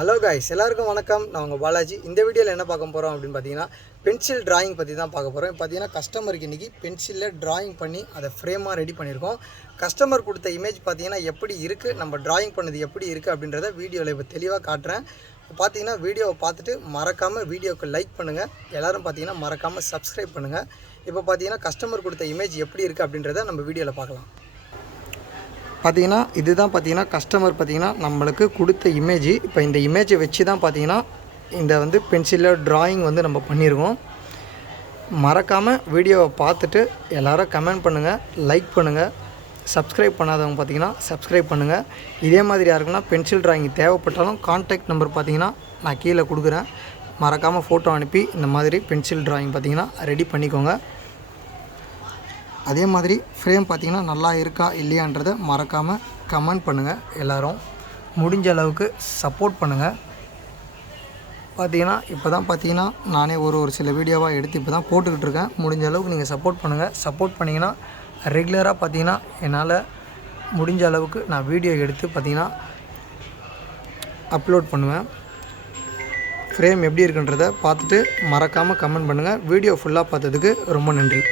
Hello guys, எல்லாருக்கும் வணக்கம். நான் உங்கள் பாலாஜி. இந்த வீடியோவில் என்ன பார்க்க போகிறோம் அப்படின்னு பார்த்தீங்கன்னா, பென்சில் ட்ராயிங் பற்றி தான் பார்க்க போகிறோம். பார்த்தீங்கன்னா கஸ்டமருக்கு இன்றைக்கி பென்சிலில் ட்ராயிங் பண்ணி அதை ஃப்ரேமாக ரெடி பண்ணியிருக்கோம். கஸ்டமர் கொடுத்த இமேஜ் பார்த்தீங்கன்னா எப்படி இருக்குது, நம்ம ட்ராயிங் பண்ணது எப்படி இருக்குது அப்படின்றத வீடியோவில் இப்போ தெளிவாக காட்டுறேன். பார்த்தீங்கன்னா வீடியோவை பார்த்துட்டு மறக்காமல் வீடியோவுக்கு லைக் பண்ணுங்கள். எல்லோரும் பார்த்தீங்கன்னா மறக்காமல் சப்ஸ்கிரைப் பண்ணுங்கள். இப்போ பார்த்தீங்கன்னா கஸ்டமர் கொடுத்த இமேஜ் எப்படி இருக்குது அப்படின்றத நம்ம வீடியோவில் பார்க்கலாம். பார்த்தீங்கன்னா இதுதான் பார்த்தீங்கன்னா கஸ்டமர் பார்த்தீங்கன்னா நம்மளுக்கு கொடுத்த இமேஜ். இப்போ இந்த இமேஜை வச்சு தான் பார்த்தீங்கன்னா இந்த பென்சிலில் ட்ராயிங் நம்ம பண்ணியிருக்கோம். மறக்காமல் வீடியோவை பார்த்துட்டு எல்லோரும் கமெண்ட் பண்ணுங்கள், லைக் பண்ணுங்கள். சப்ஸ்கிரைப் பண்ணாதவங்க பார்த்தீங்கன்னா சப்ஸ்கிரைப் பண்ணுங்கள். இதே மாதிரி யாருக்குன்னா பென்சில் ட்ராயிங் தேவைப்பட்டாலும் கான்டாக்ட் நம்பர் பார்த்தீங்கன்னா நான் கீழே கொடுக்குறேன். மறக்காமல் ஃபோட்டோ அனுப்பி இந்த மாதிரி பென்சில் ட்ராயிங் பார்த்தீங்கன்னா ரெடி பண்ணிக்கோங்க. அதே மாதிரி ஃப்ரேம் பார்த்திங்கன்னா நல்லா இருக்கா இல்லையான்றதை மறக்காமல் கமெண்ட் பண்ணுங்கள். எல்லோரும் முடிஞ்ச அளவுக்கு சப்போர்ட் பண்ணுங்கள். இப்போ தான் பார்த்தீங்கன்னா நானே ஒரு சில வீடியோவாக எடுத்து இப்போ தான் போட்டுக்கிட்டு இருக்கேன். முடிஞ்ச அளவுக்கு நீங்கள் சப்போர்ட் பண்ணுங்கள். சப்போர்ட் பண்ணிங்கன்னா ரெகுலராக பார்த்தீங்கன்னா என்னால் முடிஞ்ச அளவுக்கு நான் வீடியோ எடுத்து பார்த்தீங்கன்னா அப்லோட் பண்ணுவேன். ஃப்ரேம் எப்படி இருக்குன்றதை பார்த்துட்டு மறக்காமல் கமெண்ட் பண்ணுங்கள். வீடியோ ஃபுல்லாக பார்த்ததுக்கு ரொம்ப நன்றி.